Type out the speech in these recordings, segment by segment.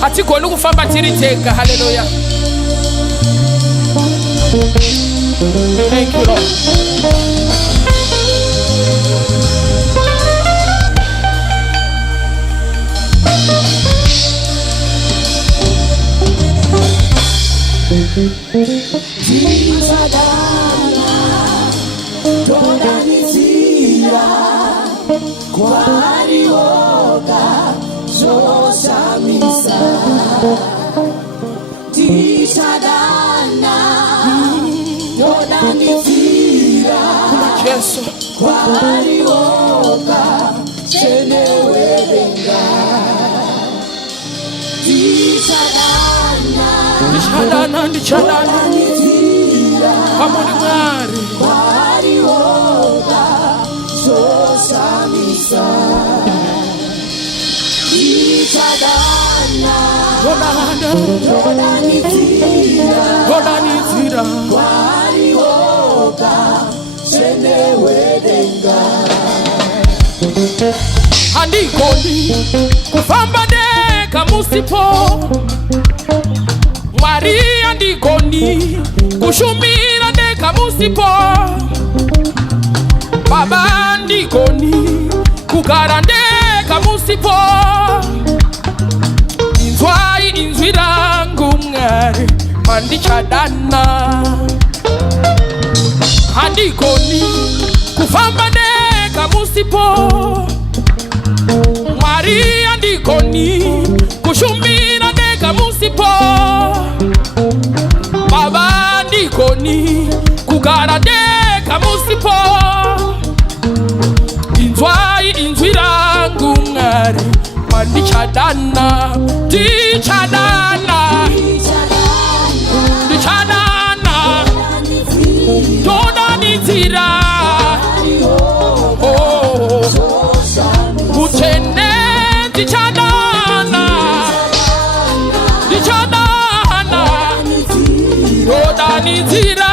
hatigoni kufamba tiri tega. Haleluya. Thank you Lord. Yesu ndichadana pamoni mwari Yodanitira handikoni kufamba deka musipo mwari, handikoni kushumira deka musipo baba, handikoni kugara deka musipo inzwi rangu mwari mandichadana handikoni kufamba deka musipo mwari, handikoni kushumira deka musipo baba, handikoni kugara deka musipo inzwi rangu mwari mandichadana ndichadana Yodanitira utene ndichadana Yodanitira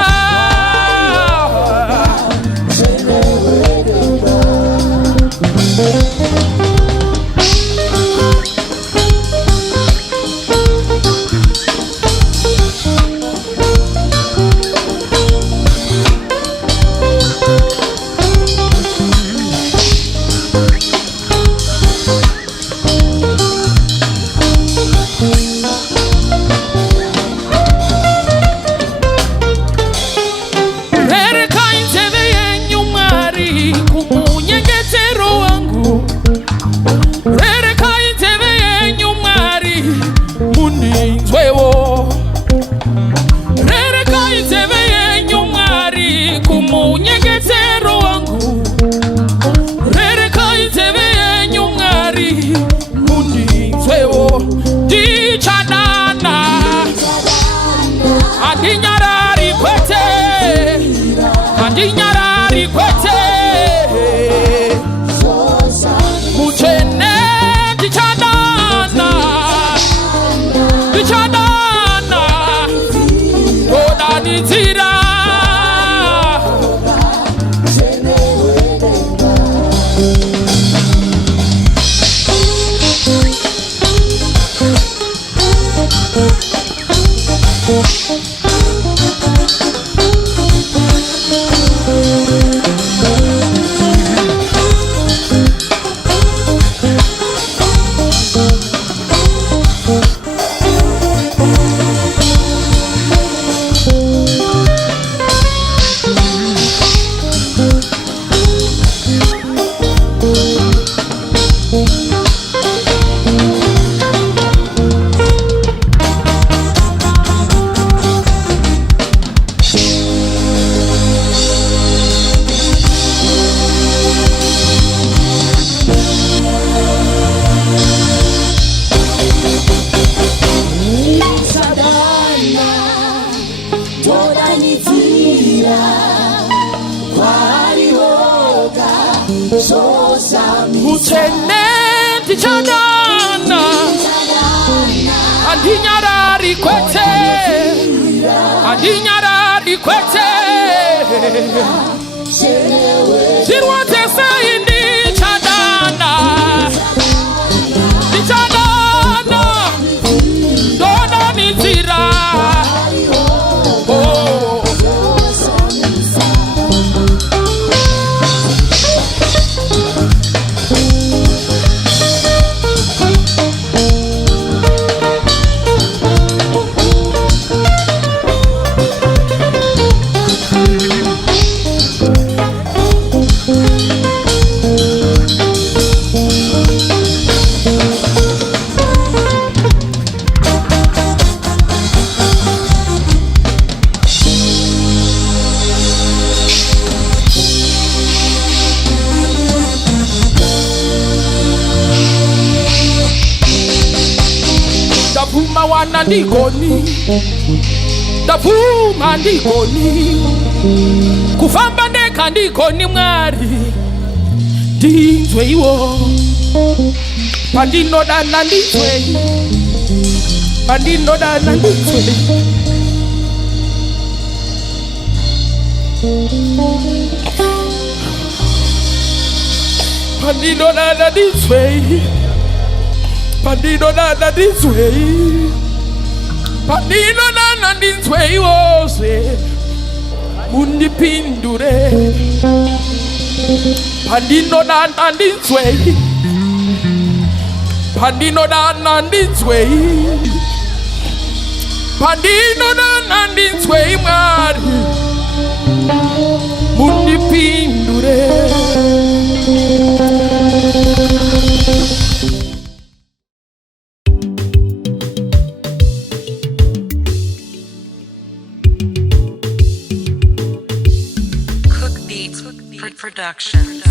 Uchenenti chadana Andinyarari kwete Andinyarari kwete Sirwate saindi chadana Chadana mawana ndikoni, ndavuma ndikoni, kufamba ndeka ndikoni Mwari, ndinzwe iwo pandinodana ndinzwe, pandinodana ndinzwe. Pandinodana ndinzwe, pandinodana ndinzwe, pandinodana ndinzwe iwose undipindure. Pandinodana ndinzwe, pandinodana ndinzwe, pandinodana ndinzwe Mwari undipindure. Production.